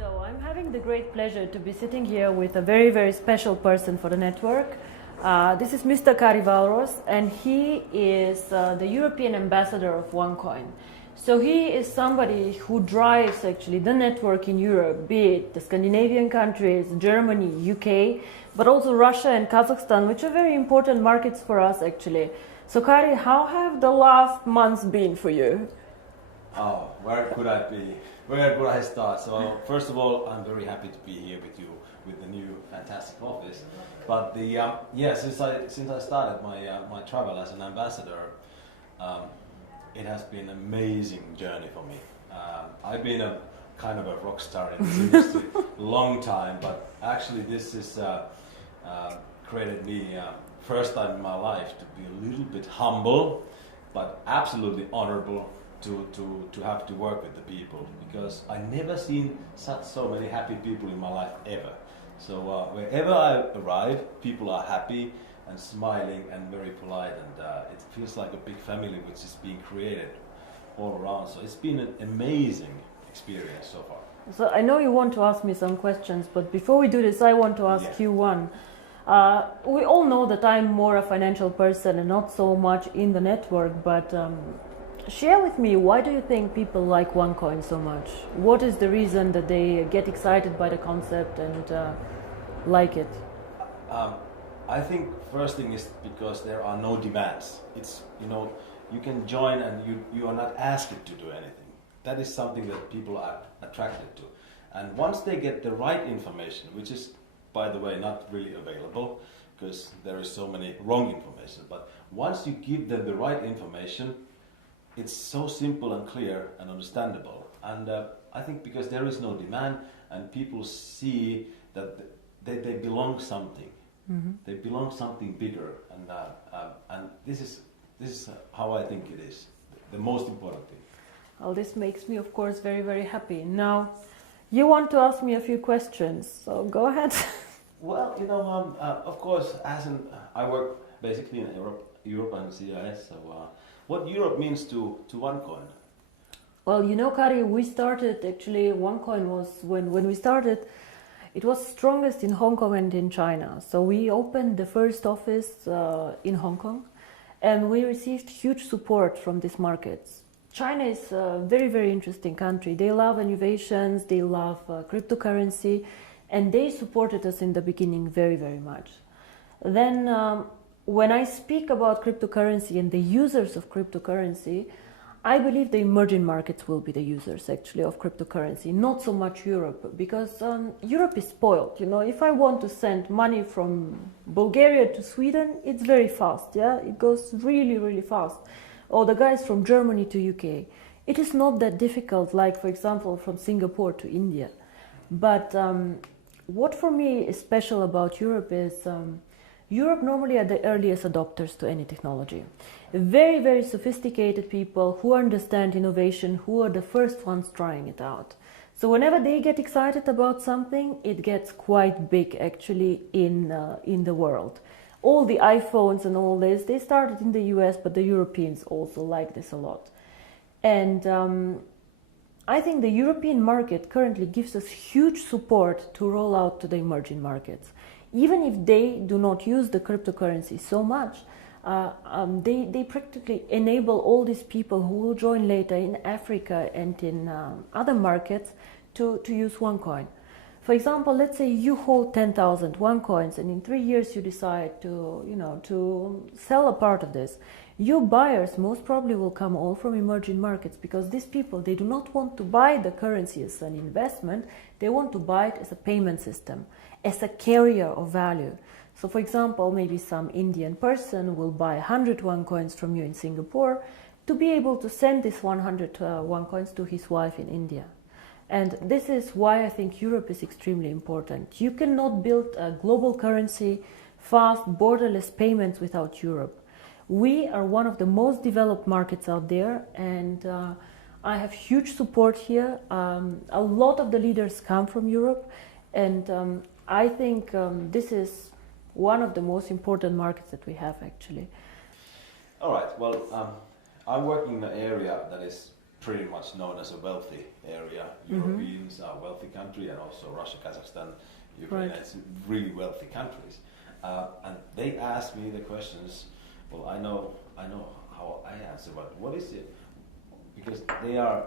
So I'm having the great pleasure to be sitting here with a very, very special person for the network. This is Mr. Kari Valros, and he is the European ambassador of OneCoin. So he is somebody who drives actually the network in Europe, be it the Scandinavian countries, Germany, UK, but also Russia and Kazakhstan, which are very important markets for us actually. So Kari, how have the last months been for you? Oh, where could I be? Where could I start? So first of all, I'm very happy to be here with you with the new fantastic office. But since I started my travel as an ambassador, it has been an amazing journey for me. I've been a kind of a rock star in this industry a long time, but actually this is created me first time in my life to be a little bit humble, but absolutely honorable to have to work with the people, because I never seen so many happy people in my life ever. So wherever I arrive, people are happy and smiling and very polite, and it feels like a big family which is being created all around. So it's been an amazing experience so far. So I know you want to ask me some questions, but before we do this, I want to ask you one. We all know that I'm more a financial person and not so much in the network, but share with me, why do you think people like OneCoin so much? What is the reason that they get excited by the concept and like it? I think first thing is because there are no demands. It's, you can join and you are not asked to do anything. That is something that people are attracted to. And once they get the right information, which is, by the way, not really available because there is so many wrong information, but once you give them the right information, it's so simple and clear and understandable. And I think because there is no demand and people see that they belong something. Mm-hmm. They belong something bigger, and this is how I think it is the most important thing. Well, this makes me, of course, very, very happy. Now, you want to ask me a few questions, so go ahead. Well, of course, I work basically in Europe and CIS. So, what Europe means to OneCoin? Well, Kari, we started actually. OneCoin was when we started. It was strongest in Hong Kong and in China. So we opened the first office in Hong Kong, and we received huge support from these markets. China is a very, very interesting country. They love innovations, they love cryptocurrency, and they supported us in the beginning very, very much. Then when I speak about cryptocurrency and the users of cryptocurrency, I believe the emerging markets will be the users actually of cryptocurrency, not so much Europe, because Europe is spoiled. If I want to send money from Bulgaria to Sweden, it's very fast, it goes really, really fast. Or the guys from Germany to UK. It is not that difficult, like for example from Singapore to India. But what for me is special about Europe is Europe normally are the earliest adopters to any technology. Very, very sophisticated people who understand innovation, who are the first ones trying it out. So whenever they get excited about something, it gets quite big actually in the world. All the iPhones and all this, they started in the US, but the Europeans also like this a lot. And I think the European market currently gives us huge support to roll out to the emerging markets. Even if they do not use the cryptocurrency so much, they practically enable all these people who will join later in Africa and in other markets to use OneCoin. For example, let's say you hold 10,000 OneCoins and in 3 years you decide to sell a part of this. Your buyers most probably will come all from emerging markets, because these people, they do not want to buy the currency as an investment, they want to buy it as a payment system, as a carrier of value. So for example, maybe some Indian person will buy 100 OneCoins from you in Singapore to be able to send this 100 OneCoins to his wife in India. And this is why I think Europe is extremely important. You cannot build a global currency, fast, borderless payments without Europe. We are one of the most developed markets out there, and I have huge support here. A lot of the leaders come from Europe, and I think this is one of the most important markets that we have actually. All right, well, I'm working in an area that is pretty much known as a wealthy area. Europeans are a wealthy country, and also Russia, Kazakhstan, Ukraine, it's really wealthy countries. And they asked me the questions. Well, I know how I answer, but what is it? Because they are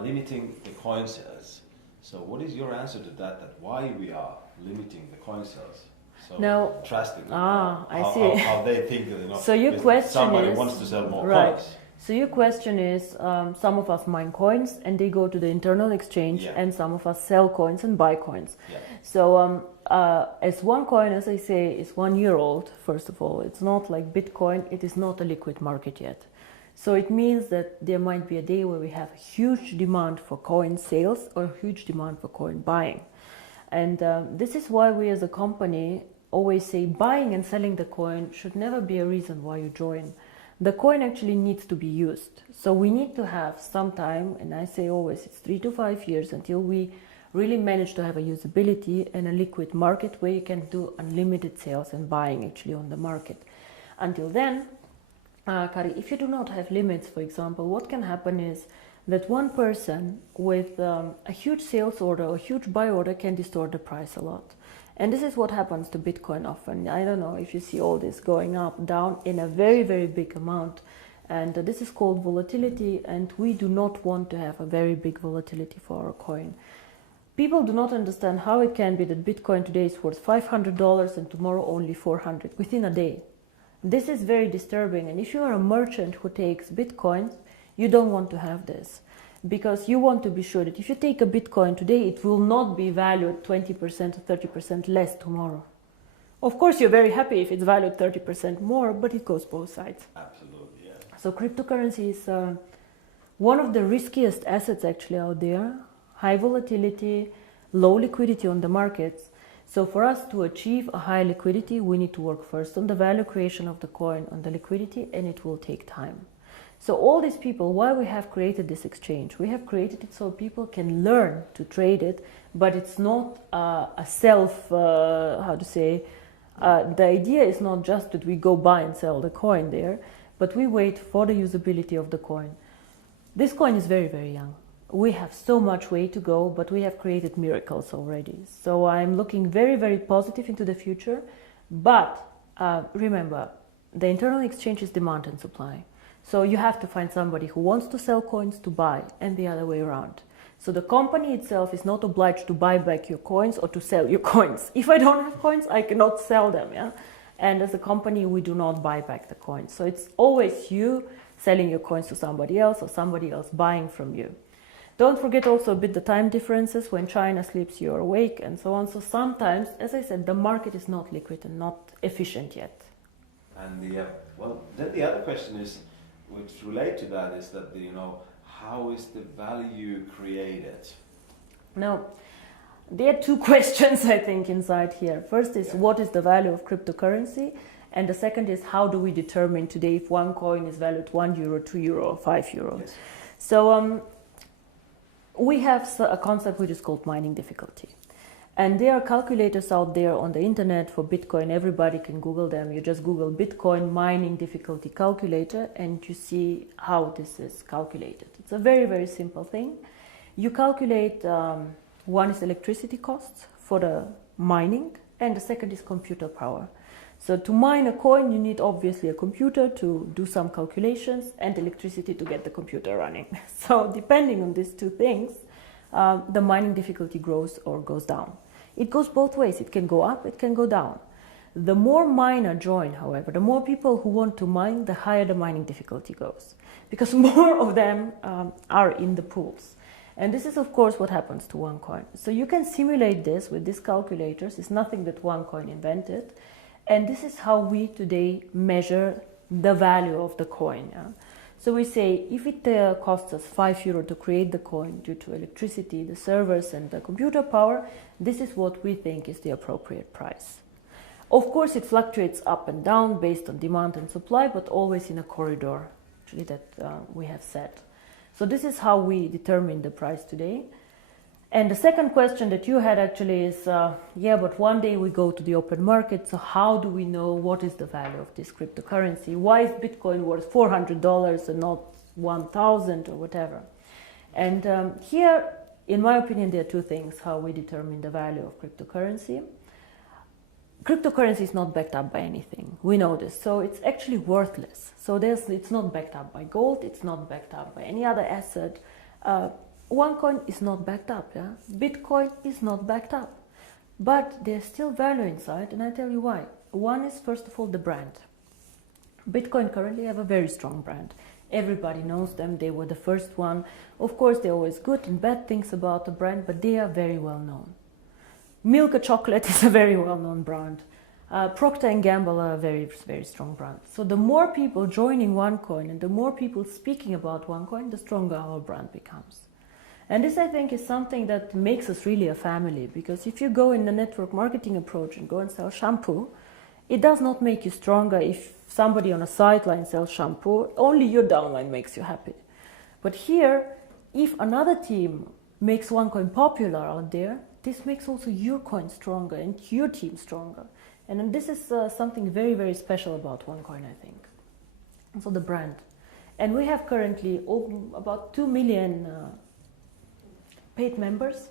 limiting the coin sales. So what is your answer to that? That why we are limiting the coin sales so drastically? I see. How they think that so your question somebody is, wants to sell more coins. So your question is, some of us mine coins and they go to the internal exchange, and some of us sell coins and buy coins. Yeah. So as one coin, as I say, is 1 year old. First of all, it's not like Bitcoin. It is not a liquid market yet. So it means that there might be a day where we have a huge demand for coin sales or a huge demand for coin buying. And this is why we as a company always say buying and selling the coin should never be a reason why you join. The coin actually needs to be used. So we need to have some time, and I say always it's 3 to 5 years until we really manage to have a usability and a liquid market where you can do unlimited sales and buying actually on the market. Until then, Kari, if you do not have limits, for example, what can happen is that one person with a huge sales order or huge buy order can distort the price a lot. And this is what happens to Bitcoin often. I don't know if you see all this going up, down in a very, very big amount. And this is called volatility, and we do not want to have a very big volatility for our coin. People do not understand how it can be that Bitcoin today is worth $500 and tomorrow only $400 within a day. This is very disturbing, and if you are a merchant who takes Bitcoin, you don't want to have this, because you want to be sure that if you take a Bitcoin today, it will not be valued 20% or 30% less tomorrow. Of course, you're very happy if it's valued 30% more, but it goes both sides. Absolutely, yeah. So cryptocurrency is one of the riskiest assets actually out there. High volatility, low liquidity on the markets. So for us to achieve a high liquidity, we need to work first on the value creation of the coin, on the liquidity, and it will take time. So all these people, why we have created this exchange? We have created it so people can learn to trade it, but it's not a self, the idea is not just that we go buy and sell the coin there, but we wait for the usability of the coin. This coin is very, very young. We have so much way to go, but we have created miracles already. So I'm looking very, very positive into the future. But remember, the internal exchange is demand and supply. So you have to find somebody who wants to sell coins to buy, and the other way around. So the company itself is not obliged to buy back your coins or to sell your coins. If I don't have coins, I cannot sell them. Yeah? And as a company, we do not buy back the coins. So it's always you selling your coins to somebody else or somebody else buying from you. Don't forget also a bit the time differences. When China sleeps, you're awake, and so on. So sometimes, as I said, the market is not liquid and not efficient yet. And then the other question is, which relate to that, is that how is the value created? Now, there are two questions I think inside here. First is what is the value of cryptocurrency, and the second is how do we determine today if one coin is valued €1, €2, or €5? Yes. So we have a concept which is called mining difficulty. And there are calculators out there on the internet for Bitcoin. Everybody can Google them. You just Google Bitcoin mining difficulty calculator and you see how this is calculated. It's a very, very simple thing. You calculate, one is electricity costs for the mining, and the second is computer power. So to mine a coin, you need obviously a computer to do some calculations and electricity to get the computer running. So depending on these two things, the mining difficulty grows or goes down. It goes both ways. It can go up, it can go down. The more miner join, however, the more people who want to mine, the higher the mining difficulty goes, because more of them are in the pools. And this is, of course, what happens to one coin. So you can simulate this with these calculators. It's nothing that one coin invented. And this is how we today measure the value of the coin. Yeah? So we say if it costs us €5 to create the coin due to electricity, the servers and the computer power, this is what we think is the appropriate price. Of course, it fluctuates up and down based on demand and supply, but always in a corridor actually that we have set. So this is how we determine the price today. And the second question that you had actually is, but one day we go to the open market, so how do we know what is the value of this cryptocurrency? Why is Bitcoin worth $400 and not 1,000 or whatever? And here, in my opinion, there are two things how we determine the value of cryptocurrency. Cryptocurrency is not backed up by anything. We know this. So it's actually worthless. So it's not backed up by gold. It's not backed up by any other asset. OneCoin is not backed up. Yeah? Bitcoin is not backed up. But there's still value inside, and I tell you why. One is, first of all, the brand. Bitcoin currently have a very strong brand. Everybody knows them. They were the first one. Of course, there are always good and bad things about the brand, but they are very well known. Milka Chocolate is a very well-known brand. Procter & Gamble are a very, very strong brand. So the more people joining OneCoin and the more people speaking about OneCoin, the stronger our brand becomes. And this, I think, is something that makes us really a family, because if you go in the network marketing approach and go and sell shampoo, it does not make you stronger if somebody on a sideline sells shampoo. Only your downline makes you happy. But here, if another team makes OneCoin popular out there, this makes also your coin stronger and your team stronger. And this is something very, very special about OneCoin, I think. And so the brand. And we have currently about 2 million paid members.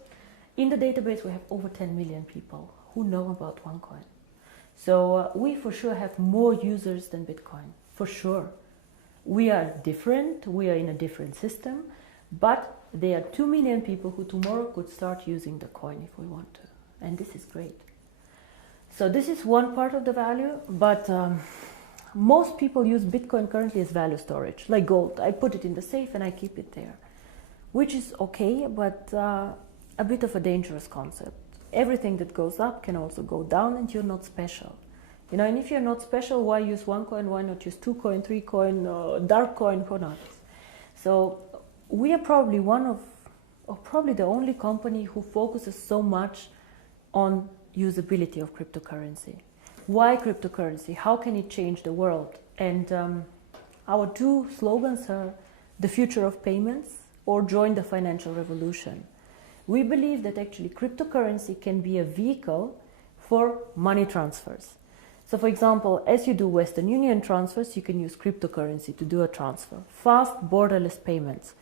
In the database, we have over 10 million people who know about OneCoin. So we for sure have more users than Bitcoin, for sure. We are different, we are in a different system, but there are 2 million people who tomorrow could start using the coin if we want to. And this is great. So this is one part of the value, but most people use Bitcoin currently as value storage, like gold. I put it in the safe and I keep it there, which is okay, but a bit of a dangerous concept. Everything that goes up can also go down, and you're not special. You know, and if you're not special, why use OneCoin? Why not use 2Coin, 3Coin, dark coin, who knows? So we are probably one of, or probably the only company who focuses so much on usability of cryptocurrency. Why cryptocurrency? How can it change the world? And our two slogans are the future of payments or join the financial revolution. We believe that actually cryptocurrency can be a vehicle for money transfers. So for example, as you do Western Union transfers, you can use cryptocurrency to do a transfer. Fast, borderless payments.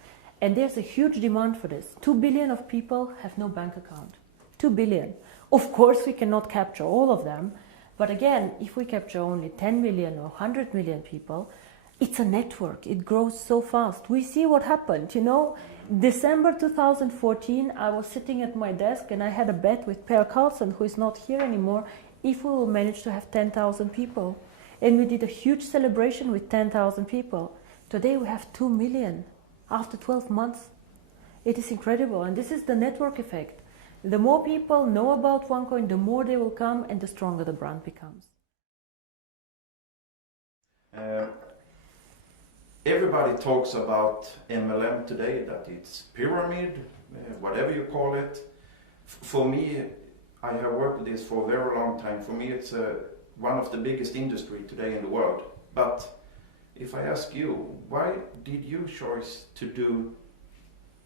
And there's a huge demand for this. 2 billion of people have no bank account. 2 billion. Of course, we cannot capture all of them. But again, if we capture only 10 million or 100 million people, it's a network. It grows so fast. We see what happened. You know, December 2014, I was sitting at my desk and I had a bet with Per Carlson, who is not here anymore, if we will manage to have 10,000 people. And we did a huge celebration with 10,000 people. Today we have 2 million after 12 months. It is incredible. And this is the network effect. The more people know about OneCoin, the more they will come and the stronger the brand becomes. Everybody talks about MLM today, that it's pyramid, whatever you call it. For me, I have worked with this for a very long time. For me, it's one of the biggest industry today in the world. But if I ask you, why did you choose to do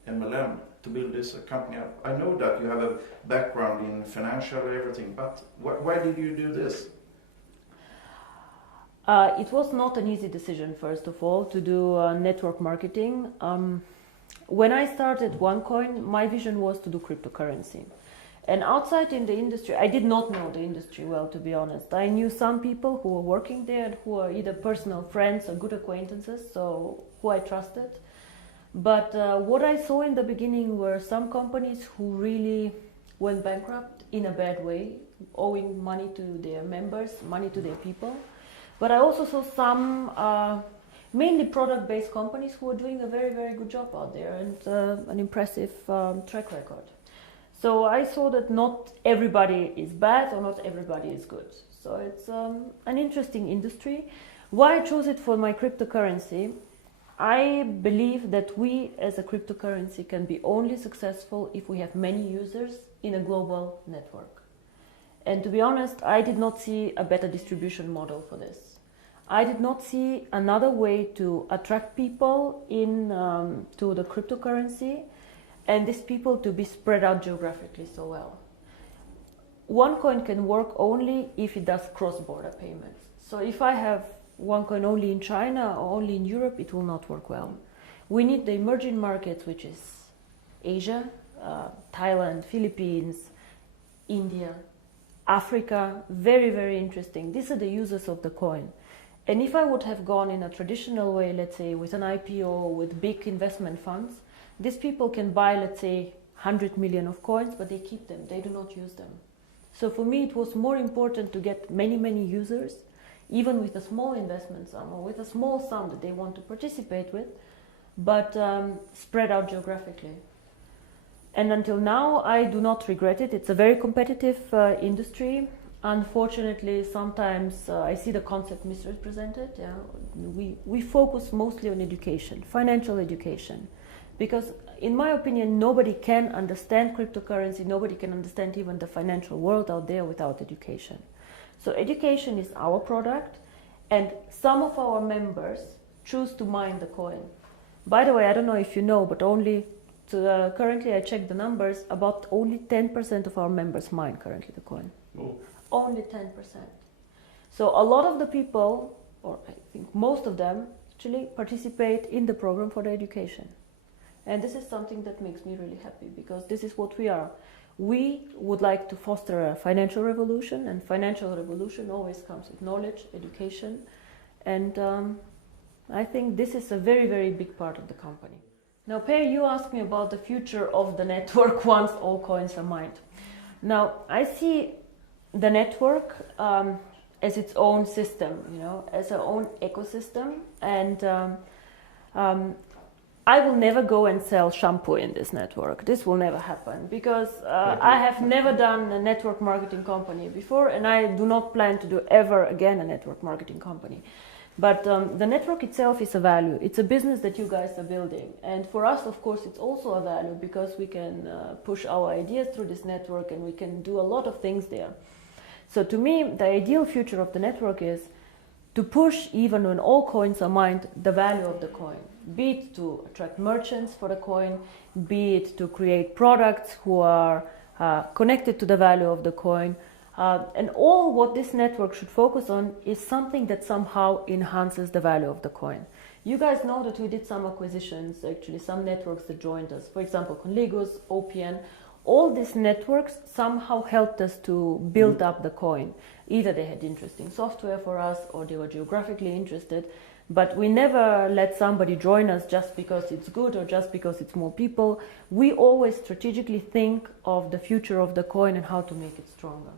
MLM, to build this company up? I know that you have a background in financial everything, but why did you do this? It was not an easy decision, first of all, to do network marketing. When I started OneCoin, my vision was to do cryptocurrency. And outside in the industry, I did not know the industry well, to be honest. I knew some people who were working there and who are either personal friends or good acquaintances, so who I trusted. But what I saw in the beginning were some companies who really went bankrupt in a bad way, owing money to their members, money to their people. But I also saw some mainly product-based companies who were doing a very, very good job out there and an impressive track record. So I saw that not everybody is bad or not everybody is good. So it's an interesting industry. Why I chose it for my cryptocurrency? I believe that we as a cryptocurrency can be only successful if we have many users in a global network. And to be honest, I did not see a better distribution model for this. I did not see another way to attract people in to the cryptocurrency and these people to be spread out geographically so well. OneCoin can work only if it does cross-border payments. So if I have OneCoin only in China or only in Europe, it will not work well. We need the emerging markets, which is Asia, Thailand, Philippines, India, Africa, very, very interesting. These are the users of the coin. And if I would have gone in a traditional way, let's say with an IPO, with big investment funds, these people can buy, let's say, 100 million of coins, but they keep them, they do not use them. So for me, it was more important to get many, many users, even with a small investment sum or with a small sum that they want to participate with, but spread out geographically. And until now, I do not regret it. It's a very competitive industry. Unfortunately, sometimes I see the concept misrepresented. Yeah? We focus mostly on education, financial education, because in my opinion, nobody can understand cryptocurrency, nobody can understand even the financial world out there without education. So education is our product, and some of our members choose to mine the coin. By the way, I don't know if you know, but currently I checked the numbers, about only 10% of our members mine currently the coin. Oh. Only 10%. So a lot of the people, or I think most of them, actually participate in the program for the education. And this is something that makes me really happy, because this is what we are. We would like to foster a financial revolution, and financial revolution always comes with knowledge, education, and I think this is a very, very big part of the company. Now, Per, you asked me about the future of the network once all coins are mined. Now, I see the network as its own system, as our own ecosystem, and I will never go and sell shampoo in this network. This will never happen, because I have never done a network marketing company before, and I do not plan to do ever again a network marketing company. But the network itself is a value. It's a business that you guys are building. And for us, of course, it's also a value, because we can push our ideas through this network, and we can do a lot of things there. So to me, the ideal future of the network is to push, even when all coins are mined, the value of the coin. Be it to attract merchants for the coin, be it to create products who are connected to the value of the coin. And all what this network should focus on is something that somehow enhances the value of the coin. You guys know that we did some acquisitions, actually some networks that joined us. For example, Conligus, OPN. All these networks somehow helped us to build up the coin. Either they had interesting software for us, or they were geographically interested. But we never let somebody join us just because it's good or just because it's more people. We always strategically think of the future of the coin and how to make it stronger.